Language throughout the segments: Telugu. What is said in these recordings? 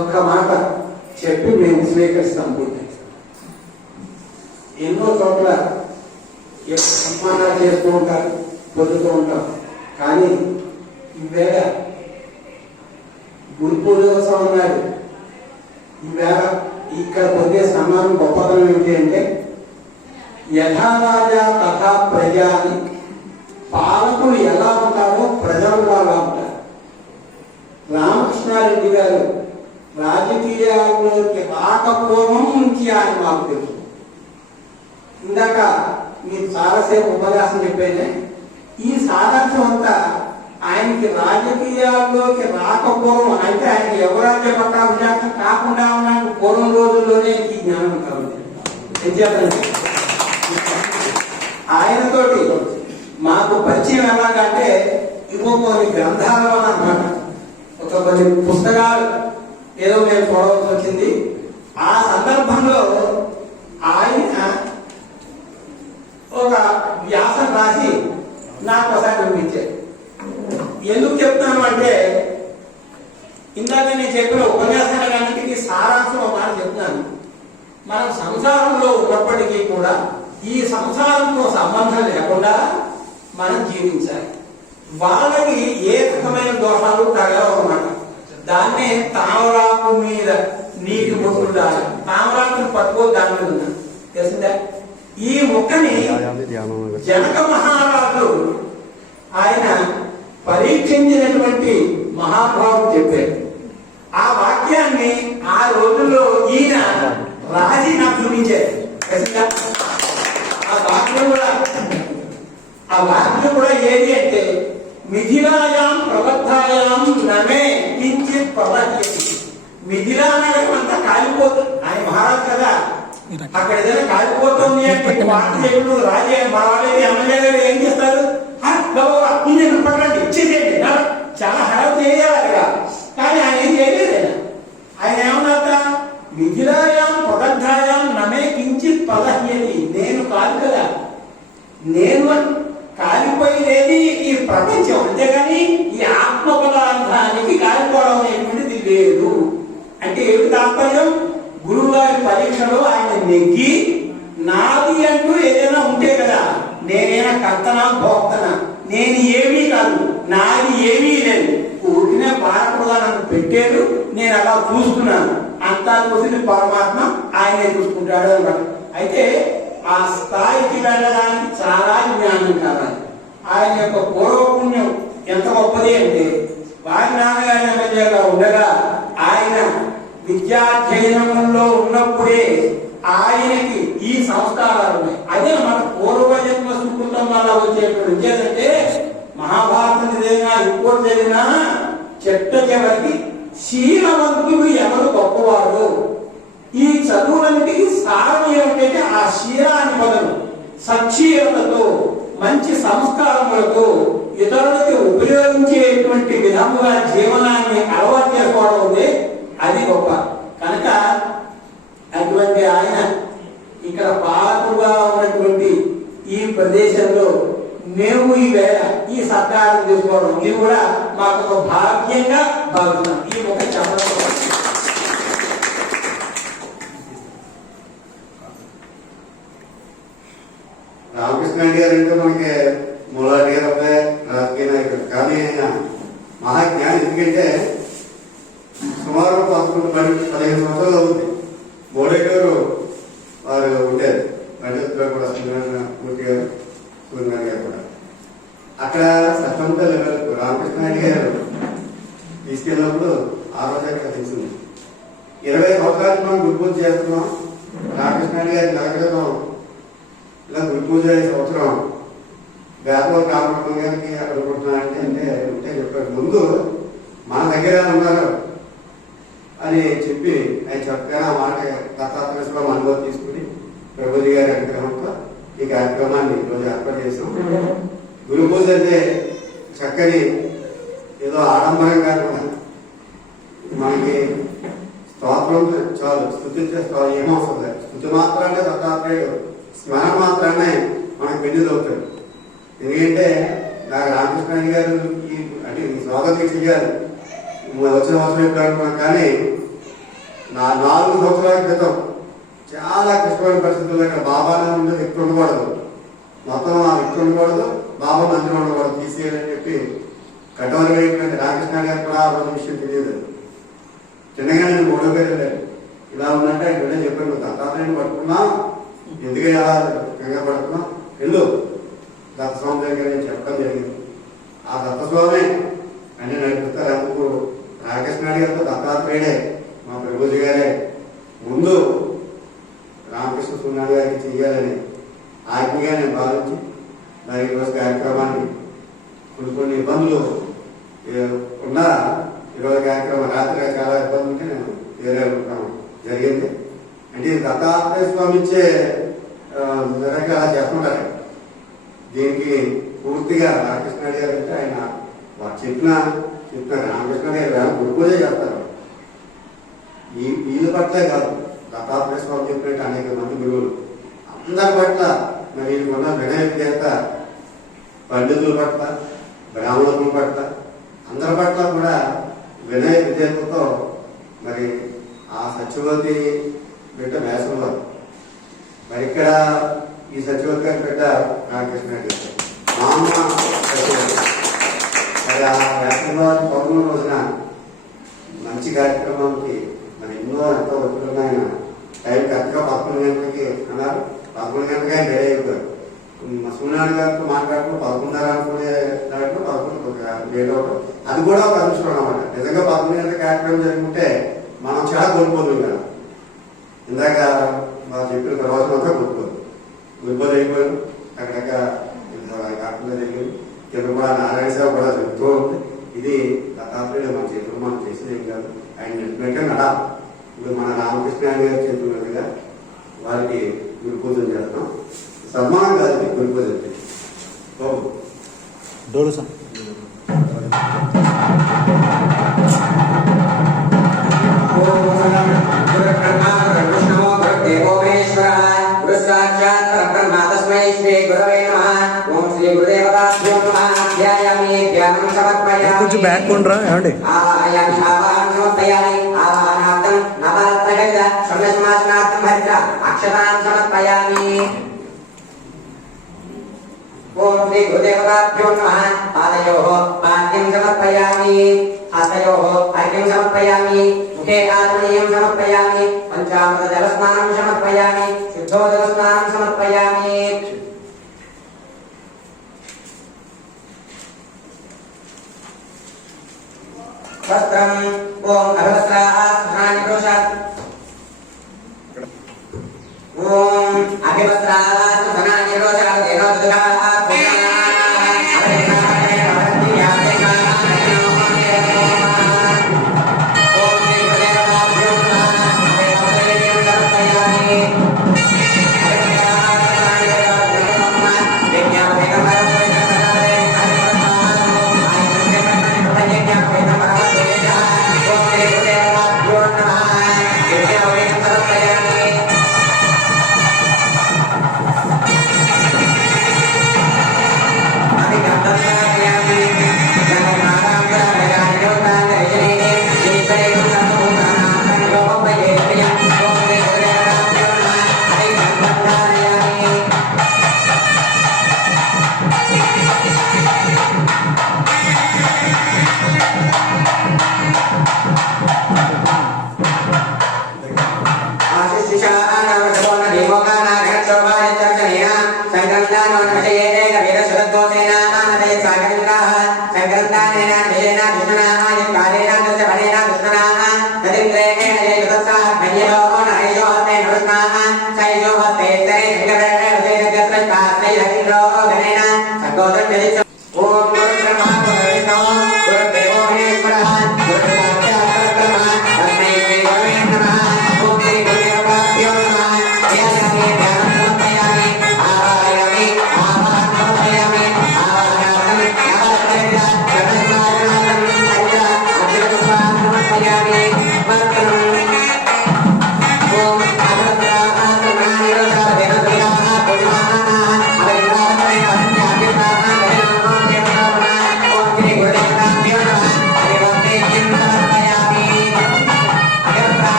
ఒక మాట చెప్పి మేము స్వీకరిస్తాం పూర్తి. ఎన్నో చోట్ల సన్మానాలు చేస్తూ ఉంటారు పొందుతూ ఉంటాం. కానీ ఈవేళ గురు పూజోత్సవం నాడు ఈవేళ ఇక్కడ పొందే సన్మానం గొప్పతనం ఏమిటి అంటే యథారాజా తథా ప్రజా అని పాలకులు ఎలా ఉంటారో ప్రజలు కూడా అలా ఉంటారు. రామకృష్ణారెడ్డి గారు రాజకీయాల్లోకి రాకపోవడం నుంచి ఆయన మాకు తెలుసు. ఇందాక మీరు చాలాసేపు ఉపన్యాసం చెప్పేనే ఈ సాదర్శం అంతా ఆయనకి రాజకీయాల్లోకి రాకపోవడం అంటే ఆయన యువరాజ్య పట్టాభిషేకం కాకుండా ఉన్న పూర్వం రోజుల్లోనే ఈ జ్ఞానం కలుగుతుంది ఆయనతోటి మాకు పరిచయం ఎలాగంటే ఇవ్వబోని కొన్ని గ్రంథాలు అన్నమాట. ఒక కొన్ని పుస్తకాలు ఏదో మేము చూడవలసి వచ్చింది. ఆ సందర్భంలో ఆయన ఒక వ్యాసం రాసి నాకు ఒకసారి వినిపించారు. ఎందుకు చెప్తాను అంటే ఇందాక నేను చెప్పిన ఉపన్యాసాలన్నింటికి సారాంశం ఒక మాట చెప్తున్నాను. మనం సంసారంలో ఉన్నప్పటికీ కూడా ఈ సంసారంతో సంబంధం లేకుండా మనం జీవించాలి. వాళ్ళకి ఏ రకమైన దోషాలు తగలవు అన్నమాట దాన్నే తామరాకు మీద నీటి ముట్టుడాలి తామరాకుని పట్టుకో దాని మీద ఉన్నా తెలిసిందా? ఈ మొక్కని జనక మహారాజు ఆయన పరీక్షించినటువంటి మహాభావుడు చెప్పారు. ఆ వాక్యాన్ని ఆ రోజుల్లో ఈయన రాజీ నాకు చూపించారు. తెలిసిందా? ఆ వాక్యం కూడా ఆ వాక్యం కూడా ఏది అంటే మిథిలాయాం ప్రబద్ధాయాం నమే కించిత్ ప్రవహ్యతి మిథిలా నగరం అంతా కాలిపోతుంది ఆయన మహారాజు కదా? అక్కడ ఏదైనా కాలిపోతుంది అంటే వార్త చెప్పుడు రాజే మావాడేది ఎమ్మెల్యే గారు ఏం చేస్తారు? "ఆ, గబగబా, ఇంజన్ పడండి ఇచ్చేసేయండి. చాలా హడావు చేయాలి అక్కడ కానీ ఆయన ఏం చేయలేదు ఆయన. ఆయన ఏమన్నారట మిథిలాయాం ప్రబద్ధాయాం నమే కించిత్ ప్రవహ్యతి నేను కాదు కదా నేను కాలిపోయేది ఈ ప్రపంచం అంతేగాని ఈ ఆత్మ పదార్థానికి కాలిపోవడం అనేటువంటిది లేదు అంటే ఏమి తాత్పర్యం గురువు గారి పరీక్షలో ఆయన నెగ్గి నాది అంటూ ఏదైనా ఉంటే కదా నేనైనా కర్తన భోక్తన? నేను ఏమీ కాదు నాది ఏమీ లేదు. ఊరినే బాలకుడుగా నన్ను పెట్టారు నేను అలా చూస్తున్నాను. అంతా చూసింది పరమాత్మ ఆయనే చూసుకుంటాడు అన్నాడు. అయితే ఆ స్థాయికి వెళ్ళడానికి చాలా జ్ఞానం కావాలి. ఆయన యొక్క పూర్వపుణ్యం ఎంత గొప్పది అంటే వారి నాన్నగారి ఎమ్మెల్యేగా ఉండగా ఆయన విద్యాధ్యయనంలో ఉన్నప్పుడే ఆయనకి ఈ సంస్కారాలు ఉన్నాయి. అదే మన సుకృతం వల్ల ఏంటంటే మహాభారతం చదివినా ఇప్పుడు జరిగినా చెట్ట చివరికి శీలవంతుడు ఎవరు గొప్పవాడు? ఈ చదువులన్నిటికీ సారం ఏమిటంటే ఆ శీలాన్ని బదులు సచ్చీలతో మంచి సంస్కారములతో ఇతరులకి ఉపయోగించేటువంటి విధముగా జీవనాన్ని అలవాటు చేసుకోవడం ఉంది. అది గొప్ప. కనుక అటువంటి ఆయన ఇక్కడ పాలకుడుగా ఉన్నటువంటి ఈ ప్రదేశంలో మేము ఈ వేళ ఈ సత్కారం తీసుకోవడం ఇది కూడా మాకు ఒక భాగ్యంగా భావిస్తున్నాం. ఈ ఒక చెప్పడం రామకృష్ణ రెడ్డి గారు అంటే మనకి మూలారెడ్డి గారు అబ్బాయి రాజకీయ నాయకుడు కానీ ఆయన మహాజ్ఞాని ఎందుకంటే సుమారు పదకొండు పది పదిహేను సంవత్సరాలు అవుతుంది మోడీ గారు వారు ఉండేది పండితులు కూడా సూర్యనారాయణ మూర్తి గారు సూర్యనారాయణ గారు కూడా అక్కడ సత్వంత లెవెల్ రామకృష్ణ రెడ్డి గారు తీసుకెళ్ళినప్పుడు ఆ రోజు అక్కడ తెలిసింది ఇరవై సంవత్సరాలు మనం గురు పూజ చేస్తున్నాం రామకృష్ణ రెడ్డి గారి నాగరికం ఇలా గురు పూజ అయ్యే సంవత్సరం వేదవ రామకృష్ణ గారికి అనుకుంటున్నానంటే అంటే ఉంటే చెప్పారు ముందు మన దగ్గర ఉన్నారు అని చెప్పి ఆయన చెప్పగానే ఆ మాట దత్తాత్రేశ్వరం అనుభవం తీసుకుని ప్రభుజీ గారి అనుగ్రహంతో ఈ కార్యక్రమాన్ని ఈరోజు ఏర్పాటు చేసాం గురు పూజ అంటే చక్కని ఏదో ఆడంబరం కాకుండా మనకి స్తోత్రం చాలు స్థుతించే స్తోత్రం ఏమవసరం లేదు. స్థుతి మాత్రాన్ని దత్తాత్రేయుడు స్మరణ మాత్రమే మనకు పెళ్ళి అవుతాడు ఎందుకంటే నాకు రామకృష్ణ గారు ఈ అంటే స్వాగత గారు వచ్చిన అవసరం ఎప్పుడు కానీ నా నాలుగు సంవత్సరాల క్రితం చాలా కష్టమైన పరిస్థితుల్లో ఇక్కడ బాబానే ఉండే వ్యక్తి ఉండకూడదు. మొత్తం ఆ వ్యక్తి ఉండకూడదు బాబా మందిరం ఉండకూడదు తీసేయాలని చెప్పి కఠోర వేయటువంటి రామకృష్ణ గారు కూడా ఆ రోజు విషయం తెలియదు. చిన్నగా నేను మూడో పేరు వెళ్ళాను. ఇలా ఉందంటే ఆయన వెళ్ళి చెప్పాను నువ్వు దత్తాత్రేయుని పట్టుకున్నా ఎందుకు ఇలా కంగారు పడుతున్నా వెళ్ళు. దత్తస్వామి దగ్గర నేను చెప్పడం జరిగింది. ఆ దత్తస్వామి అంటే నడిపిస్తారు అందుకు రామకృష్ణాడి గారు దత్తాత్రేయుడే మా ప్రభుజీ గారే. ముందు రామకృష్ణ సున్నాడు గారికి చెయ్యాలని ఆజ్ఞగా నేను భావించి మరి ఈరోజు కార్యక్రమాన్ని కొన్ని కొన్ని ఇబ్బందులు ఏ, ఉన్నా ఈరోజు కార్యక్రమం రాత్రి చాలా ఇబ్బందులు ఉంటే నేను వేరే జరిగింది. అంటే దత్తాత్రేయ స్వామి ఇచ్చే నిజంగా అలా చేస్తుంటారు. దీనికి పూర్తిగా రామకృష్ణాడి గారు అంటే ఆయన వారు చెప్పిన ఇక్కడ రామకృష్ణ గారు వేళ చేస్తారు. ఈ వీళ్ళ పట్లే కాదు. దత్తాత్రేయ స్వామి చెప్పినట్టు అనేక మంది గురువులు. అందరి పట్ల మరి వీళ్ళకున్న వినయ విధేయత పండితుల పట్ల బ్రాహ్మణుల పట్ల అందరి పట్ల కూడా వినయ విజేతతో మరి ఆ సత్యవతి బిడ్డ వేసంలో మరి ఇక్కడ ఈ సత్యవతి గారి బిడ్డ రామకృష్ణ గారు మా అమ్మ సత్యవతి. మరి ఆ వేసంలో పౌర్ణమి రోజున మంచి కార్యక్రమానికి మరి ఎన్నో ఎంతో ఒత్తిడిలో టైం కరెక్ట్గా పదకొండు గంటలకి అన్నారు. పదకొండు గంటలకి ఆయన రెడీ అయిపోయారు. మా సూర్యనారాయణ గారితో మాట్లాడుతూ పదకొండున్నర అనుకునే దాంట్లో పదకొండు లేట్ అవడం అది కూడా ఒక అదృష్టం అనమాట నిజంగా పదకొండు గంటల కార్యక్రమం జరుగుతుంటే మనం చాలా కోల్పోతుంది కదా. ఇందాక మా చెప్పిన తర్వాత అంతా కోల్పోదు కోల్పోదు అయిపోయాను అక్కడక్క కాకుండా జరిగింది. కింద నారాయణ సేవ కూడా జరుగుతూ ఉంది ఇది దత్తాత్రేయుడు మన చేతులు మనం చేసేది కాదు ఆయన చెప్పినట్టే నడా ఇప్పుడు మన రామకృష్ణ గారి చేతుల మీదుగా వారికి గురు పూజలు చేస్తాం సన్మానం కాదు గురు పూజ బాబు డోలు సార్ ఓం గురుబ్రహ్మా గురువిష్ణు శ్రీ గురవే నమ ఓం శ్రీ గురుదేవతాభ్యో కొంచెం బ్యాక్ ఉండరా ఏమండి ఆవాయామి ఆవాహనం ఓం శ్రీ గురుదేవతాభ్యో పాద్యం సమర్పయామి అర్ఘ్యం సమర్పయామి ముఖే సమర్పయామి పంచామృత జలస్నానం సమర్పయామి స్నానం సమర్పయామి వస్త్రం ఓం అభివస్త్రాన్ని పురుషాత్ ఓం అభివస్త్రాన్ని పురుషాత్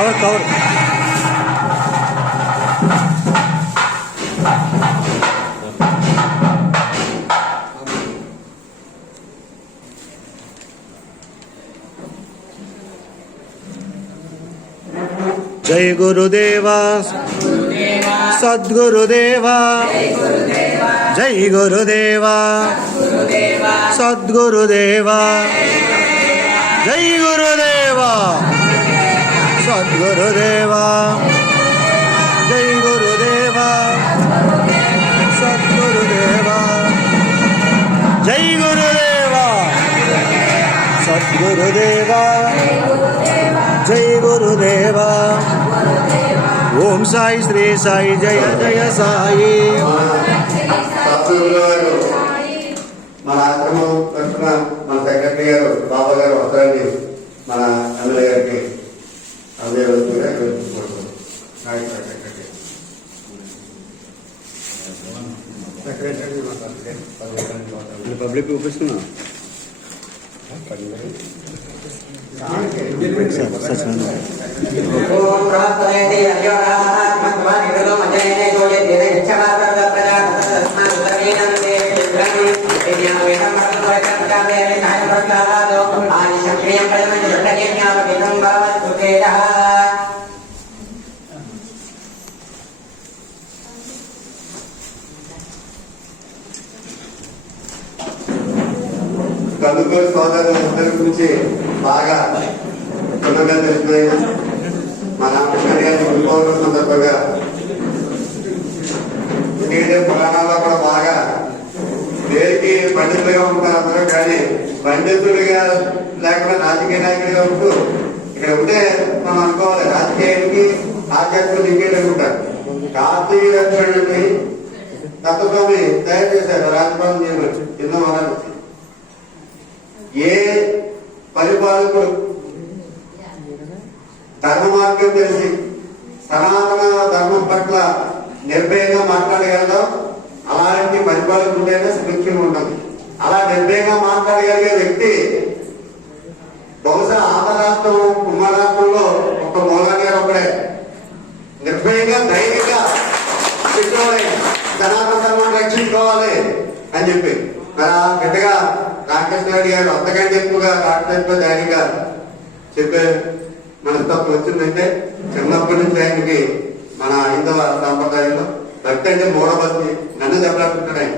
कवर कवर जय गुरुदेवा सद्गुरुदेवा जय गुरुदेवा सद्गुरुदेवा గురుదేవా. జై గురుదేవా. సద్గురుదేవా. జై గురుదేవా. సద్గురుదేవా. జై గురుదేవా. ఓం సాయి శ్రీ సాయి జయ జయ సాయి. మన ఆశ్రమం తరఫున మన సెక్రటరీ గారు బాబా గారు వస్తారని మన ఎమ్మెల్యే గారికి. అందజేయవలసిందిగా కోరుతున్నాం. నాయకుడు సెక్రటరీ. సెక్రటరీ మాట్లాడండి. పబ్లిక్ చూపిస్తున్నా ఓం ప్రాప్తయేతి అయోరాత్ మత్వా నిరుదో మజయనే గోయతే యచ్చమాతద ప్రజాతస్మాత్ ఉత్తరేణంతే చిత్రమి విద్యావేదం భక్తవచంకామే విధాయ ప్రకారాదో ఆదిశం ప్రియం పరమం జటకేన్యావకితం భవతు తేజః కందుకూరు సోదరులు అందరి గురించి బాగా క్షుణ్ణంగా తెలిసిపోయిన మా రామకృష్ణ గారి గురుపౌర్ణం సందర్భంగా ఎందుకంటే పురాణాల్లో కూడా బాగా దేనికి పండితులుగా ఉంటారు అందరూ కానీ పండితుడిగా లేకుండా రాజకీయ నాయకుడిగా ఉంటూ ఇక్కడ ఉంటే మనం అనుకోవాలి రాజకీయానికి ఆధ్యాత్మిక లింకేలు ఉంటారు కార్తీయ లక్ష్మణుడిని దత్తస్వామి తయారు చేశారు రాజభవన్ చేయవచ్చు ఎన్నో వరాలు. ఏ పరిపాలకుడు? ధర్మ మార్గం తెలిసి సనాతన ధర్మం పట్ల నిర్భయంగా మాట్లాడగలదో అలాంటి పరిపాలకుంటేనే సుభిక్షం ఉంటుంది. అలా నిర్భయంగా మాట్లాడగలిగే వ్యక్తి బహుశా ఆంధ్రరాష్ట్రం రాష్ట్రం రాష్ట్రంలో ఒక మూలాన్ని ఒకడే. నిర్భయంగా ధైర్యంగా సనాతన ధర్మం రక్షించుకోవాలి అని చెప్పి. మరి ఆ గట్టిగా రామకృష్ణ రెడ్డి గారు అంతకంటే ఎక్కువగా రామకృష్ణ ధైర్యంగా చెప్పే మనస్తత్వం వచ్చిందంటే చిన్నప్పటి నుంచి ఆయనకి మన హిందవ సాంప్రదాయంలో భక్తి అంటే మూడవది నన్ను దెబ్బలాడుతున్నాడు ఆయన.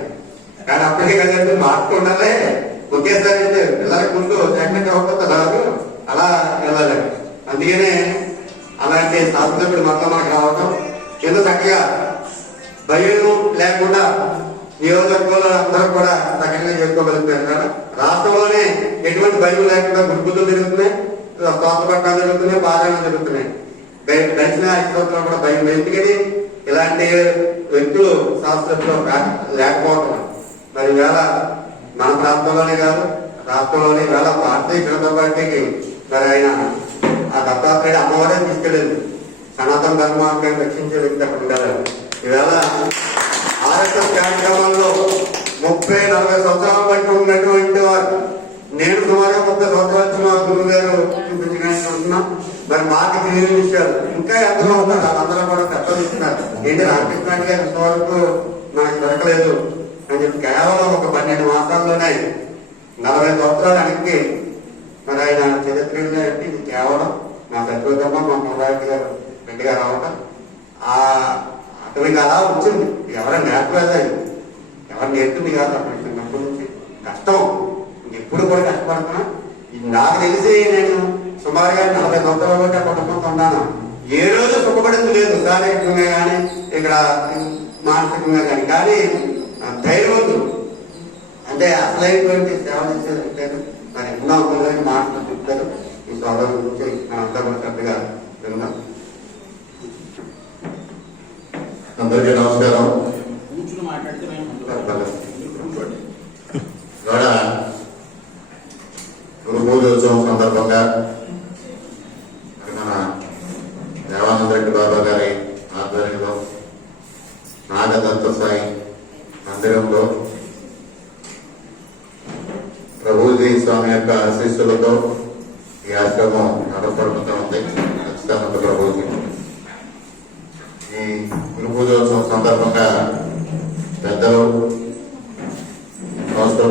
కానీ అప్పటికే కదంటే మార్చుకుండాలే ఒకేసారి అయితే పిల్లలకు ముందు సెగ్మెంట్ అవ్వకపోతే రాదు అలా వెళ్ళాలి. అందుకనే అలాంటి శాస్త్రజ్ఞుడు మొత్తం మనకు రావటం. ఏదో చక్కగా భయం లేకుండా నియోజకవర్గంలో అందరూ కూడా చక్కగా చేసుకోగలుగుతారు కదా రాష్ట్రంలోనే ఎటువంటి భయం లేకుండా గుర్తులు జరుగుతున్నాయి తోటపట్టాలు జరుగుతున్నాయి పారాయణలు జరుగుతున్నాయి. దక్షిణ గడిచిన ఐదు సంవత్సరాలు కూడా భయం ఎందుకని? ఇలాంటి వ్యక్తులు శాస్త్రంలో లేకపోవటం. మరి వేళ మన ప్రాంతంలోనే కాదు రాష్ట్రంలోనే వేళ భారతీయ జనతా పార్టీకి మరి ఆయన ఆ దత్తాత్రేయుడు అమ్మవారే తీసుకెళ్ళింది. సనాతన ధర్మాన్ని రక్షించే వ్యక్తి అక్కడ ఉండాలి. ఈవేళ ఆర్ఎస్ఎస్ కార్యక్రమంలో ముప్పై నలభై సంవత్సరాల బట్టి ఉన్నటువంటి వారు నేను సుమారు ముప్పై సంవత్సరాలు మా గురువు గారు చూపించుకుంటున్నాం మరి మాకు తెలియని విషయాలు. ఇంకా ఎంతలో ఉన్నారు వాళ్ళందరూ కూడా కట్టలుస్తున్నారు ఏంటి రామకృష్ణ గారు ఇంతవరకు నాకు దొరకలేదు అని చెప్పి కేవలం ఒక పన్నెండు మాసాల్లోనే నలభై సంవత్సరాలు అడిగి మరి ఆయన చరిత్రలో అంటే ఇది కేవలం నా సత్యోదమ్మ మా మొదటి గారు గట్టిగా రావటం. ఆ మీకు అలా వచ్చింది. ఎవరైనా నేర్పలేదా ఎవరు నేర్పింది కాదు అప్పటి చిన్నప్పటి నుంచి కష్టం. ఎప్పుడు కూడా కష్టపడుతున్నా నాకు తెలిసి నేను సుమారుగా నలభై సంవత్సరాల వరకు ఆ ఉన్నాను. ఏ రోజు సుఖపడింది లేదు. శారీరకంగా కానీ ఇక్కడ మానసికంగా కానీ కానీ ఆ ధైర్యవంతుడు అంటే అసలైనటువంటి సేవ చేసేది మరి ఎన్నో మాటలు చెప్తారు ఈ సోదరు గురించి మనంతా కూడా శ్రద్ధగా విందాం అందరికీ నమస్కారం కూర్చుని మాట్లాడితే మేము కూర్చోండి. ఇవాళ గురు పూజోత్సవం సందర్భంగా మరి మన దేవానంద రెడ్డి బాబా గారి ఆధ్వర్యంలో నాగదత్త సాయి మందిరంలో ప్రభుజీ స్వామి యొక్క ఆశీస్సులతో ఈ ఆశ్రమం నడపడుతూ ఉంది ఖచ్చితంగా ప్రభుజీ ఈ గురు పూజోత్సవం సందర్భంగా పెద్దలు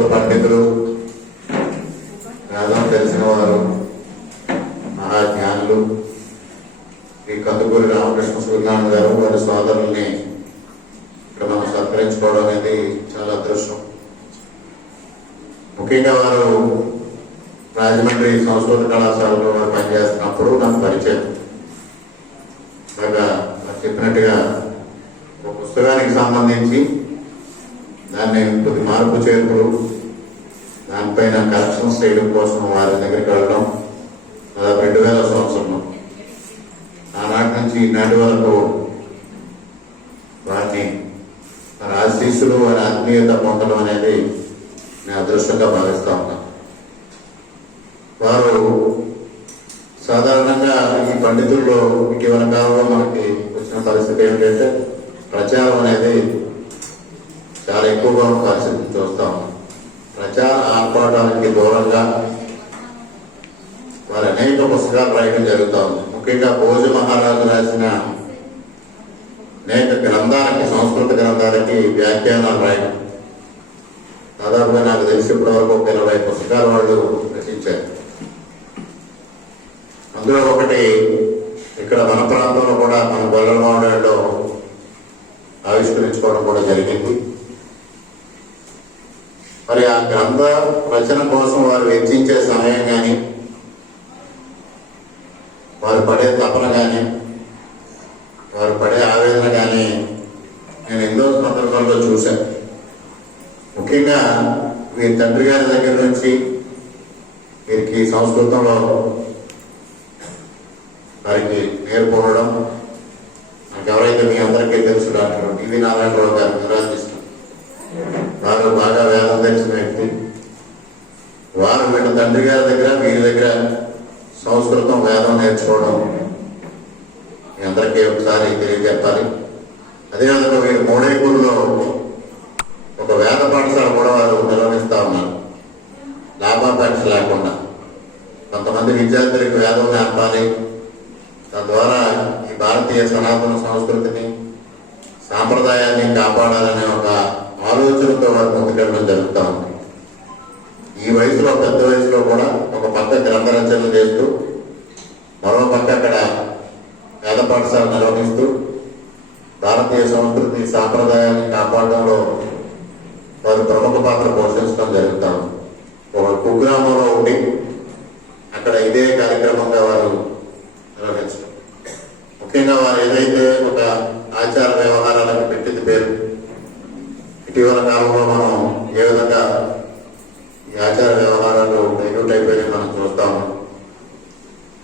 సంస్కృత పండితులు వేదం తెలిసిన వారు మహాజ్ఞానులు ఈ కందుకూరు దంపతుల్ని ఇక్కడ మనం సత్కరించుకోవడం అనేది చాలా అదృష్టం ముఖ్యంగా వారు రాజమండ్రి సంస్కృత కళాశాలలో వారు పనిచేస్తున్నప్పుడు నాకు పరిచయం బాగా వారు చెప్పినట్టుగా ఒక పుస్తకానికి సంబంధించి దాన్ని కొద్ది మార్పు చేర్పులు దానిపైన కరెక్షన్స్ చేయడం కోసం వారి దగ్గరికి వెళ్ళడం దాదాపు రెండు వేల సంవత్సరంలో ఆనాటి నుంచి ఈనాటి వరకు వారిని వారి ఆశీస్సులు వారి ఆత్మీయత పొందడం అనేది నేను అదృష్టంగా భావిస్తా ఉన్నాం. వారు సాధారణంగా ఈ పండితుల్లో ఇటీవల కాలంలో మనకి వచ్చిన పరిస్థితి ఏమిటంటే ప్రచారం అనేది చాలా ఎక్కువగా పరిస్థితి చూస్తాం ప్రచార ఆర్పాటానికి దూరంగా వారు అనేక పుస్తకాలు రాయడం జరుగుతూ ఉంది. ముఖ్యంగా భోజ మహారాజు రాసిన అనేక గ్రంథాలకి సంస్కృత గ్రంథాలకి వ్యాఖ్యానాలు రాయడం. దాదాపుగా నాకు తెలిసి ఇప్పటి వరకు ఒక ఇరవై పుస్తకాలు వాళ్ళు రచించారు. అందులో ఒకటి ఇక్కడ మన ప్రాంతంలో కూడా మన గొల్లవాడలో ఆవిష్కరించుకోవడం కూడా జరిగింది. మరి ఆ గ్రంథ రచన కోసం వారు వెచ్చించే సమయం కానీ వారు పడే తపన కానీ వారు పడే ఆవేదన కానీ నేను ఎన్నో సందర్భాల్లో చూశాను ముఖ్యంగా వీరి తండ్రి గారి దగ్గర నుంచి వీరికి సంస్కృతంలో వారికి నేర్పుకోవడం నాకు ఎవరైతే మీ అందరికీ తెలుసు డాక్టర్ టీవీ నారాయణరావు గారు నిర్వహిస్తారు వారు బాగా వేదం తెలిసిన వ్యక్తి వారు వీళ్ళ తండ్రి గారి దగ్గర వీరి దగ్గర సంస్కృతం వేదం నేర్చుకోవడం మీ అందరికీ ఒకసారి తెలియజెప్పాలి అదేవిధంగా వీరు మోడేపూర్లో ఒక వేద పాఠశాల కూడా వారు నిర్వహిస్తా ఉన్నారు లాభాపేక్ష లేకుండా. కొంతమంది విద్యార్థులకు వేదం నేర్పాలి. తద్వారా ఈ భారతీయ సనాతన సంస్కృతిని సాంప్రదాయాన్ని కాపాడాలనే ఒక ఆలోచనతో వారు ముందుకెళ్ళడం జరుగుతూ ఉంది. ఈ వయసులో పెద్ద వయసులో కూడా ఒక పక్క గ్రంథ రచనలు చేస్తూ మరో పక్క అక్కడ వేద పాఠశాల నిర్వహిస్తూ భారతీయ సంస్కృతి సాంప్రదాయాన్ని కాపాడడంలో వారు ప్రముఖ పాత్ర పోషించడం జరుగుతూ ఉంది ఒక కుగ్రామంలో ఉండి అక్కడ ఇదే కార్యక్రమంగా వారు నిర్వహించడం ముఖ్యంగా వారు ఏదైతే ఒక ఆచార వ్యవహారాలకు పెట్టింది పేరు ఇటీవల కాలంలో మనం ఏ విధంగా ఈ ఆచార వ్యవహారాలు డైల్యూట్ అయిపోయి మనం చూస్తాము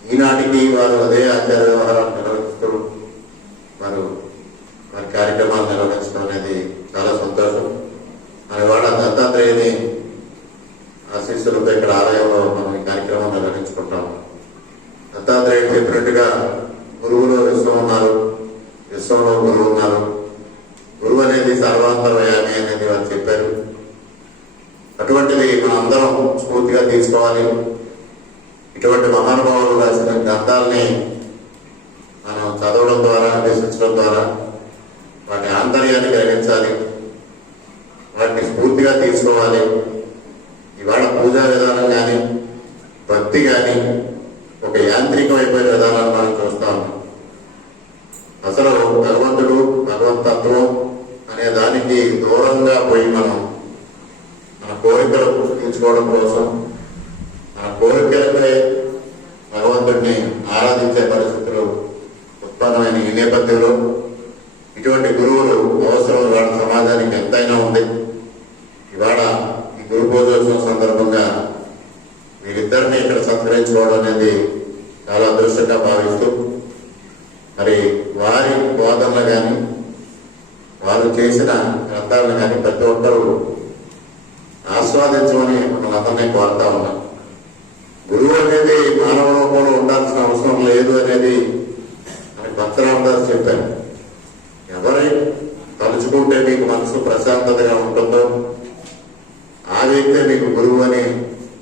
ఈనాటికి వారు అదే ఆచార వ్యవహారాలు నిర్వహిస్తూ వారు వారి కార్యక్రమాలు నిర్వహించడం అనేది చాలా సంతోషం మరి వాళ్ళ దత్తాత్రేయుని ఆశీస్సులతో ఇక్కడ ఆలయంలో మనం ఈ కార్యక్రమం నిర్వహించుకుంటాము దత్తాత్రేయుడు చెప్పినట్టుగా గురువులో విశ్వం ఉన్నారు విశ్వంలో గురువు ఉన్నారు గురువు అనేది సర్వాంతరయామి అనేది వారు చెప్పారు అటువంటిది మనందరం స్ఫూర్తిగా తీసుకోవాలి ఇటువంటి మహానుభావులు రాసిన గ్రంథాలని మనం చదవడం ద్వారా అభ్యసించడం ద్వారా వాటి ఆంతర్యాన్ని గ్రహించాలి వాటిని స్ఫూర్తిగా తీసుకోవాలి. ఇవాళ పూజా విధానం కానీ భక్తి కానీ ఒక యాంత్రికమైపోయిన విధానాన్ని మనం చూస్తాం అసలు భగవంతుడు భగవంతత్వం అనే దానికి దూరంగా పోయి మనం మన కోరికలు తీర్చుకోవడం కోసం మన కోరికలపై భగవంతుడిని ఆరాధించే పరిస్థితులు ఉత్పన్నమైన ఈ నేపథ్యంలో ఇటువంటి గురువులు అవసరం వాళ్ళ సమాజానికి ఎంతైనా ఉంది ఇవాళ ఈ గురు పూజోత్సవం సందర్భంగా వీరిద్దరిని ఇక్కడ సత్కరించుకోవడం అనేది చాలా అదృష్టంగా భావిస్తూ మరి వారి బోధనలు కానీ వారు చేసిన గ్రంథాలను కానీ ప్రతి ఒక్కరూ ఆస్వాదించమని మమ్మల్ని అందరినీ కోరుతా ఉన్నాం గురువు అనేది మానవ రూపంలో ఉండాల్సిన అవసరం లేదు అనేది అని భక్తరామదాస్ చెప్పారు ఎవరి తలుచుకుంటే మీకు మనసు ప్రశాంతతగా ఉంటుందో ఆ వ్యక్తే మీకు గురువు అని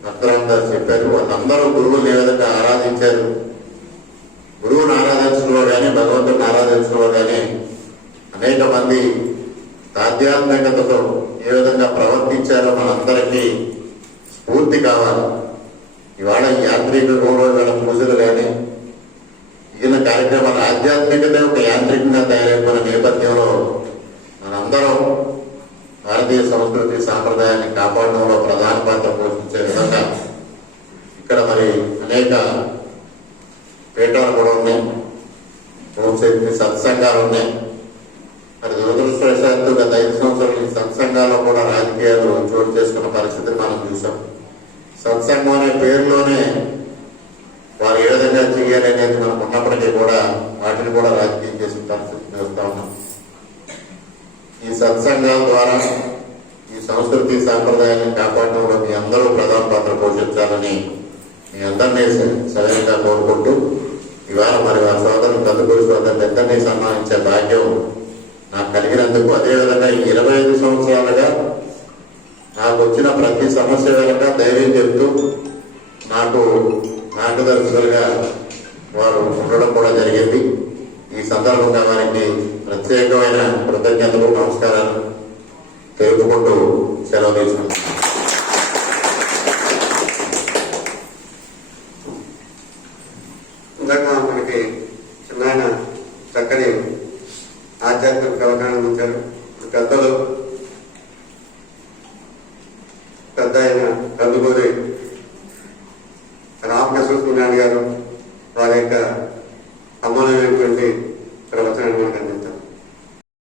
భక్తరామదాస్ చెప్పారు వాళ్ళందరూ గురువుని ఏ విధంగా ఆరాధించారు గురువుని ఆరాధించడంలో కానీ భగవంతుని ఆరాధించడంలో కానీ అనేక మంది ఆధ్యాత్మికతతో ఏ విధంగా ప్రవర్తించారో మనందరికీ స్ఫూర్తి కావాలి ఇవాళ ఈ యాత్రికులు కూడా వీళ్ళ పూజలు కానీ ఈయన కార్యక్రమాలు ఆధ్యాత్మికత ఒక యాంత్రికంగా తయారైపోయిన నేపథ్యంలో మనందరం భారతీయ సంస్కృతి సాంప్రదాయాన్ని కాపాడడంలో ప్రధాన పాత్ర పోషించే విధంగా ఇక్కడ మరి అనేక పీఠాలు కూడా ఉన్నాయి హోంశక్తి సత్సంగాలు ఉన్నాయి మరి దురదృష్టవశాత్తు గత ఐదు సంవత్సరాలు ఈ సత్సంగాల్లో కూడా రాజకీయాలు చోటు చేసుకున్న పరిస్థితిని మనం చూసాం సత్సంగం అనే పేరులోనే వారు ఏ విధంగా చేయాలి అనేది మనకు ఉన్నప్పటికీ కూడా వాటిని కూడా రాజకీయం చేసిన పరిస్థితి చూస్తా ఉన్నాం ఈ సత్సంగాల ద్వారా ఈ సంస్కృతి సాంప్రదాయాన్ని కాపాడడంలో మీ అందరూ ప్రధాన పాత్ర పోషించాలని మీ అందరినీ సవినంగా కోరుకుంటూ ఇవాళ మరి వారి సోదరులు పెద్దగురు సోదరులు ఇద్దరినీ సన్మానించే భాగ్యం నాకు కలిగినందుకు అదేవిధంగా ఈ ఇరవై ఐదు సంవత్సరాలుగా నాకు వచ్చిన ప్రతి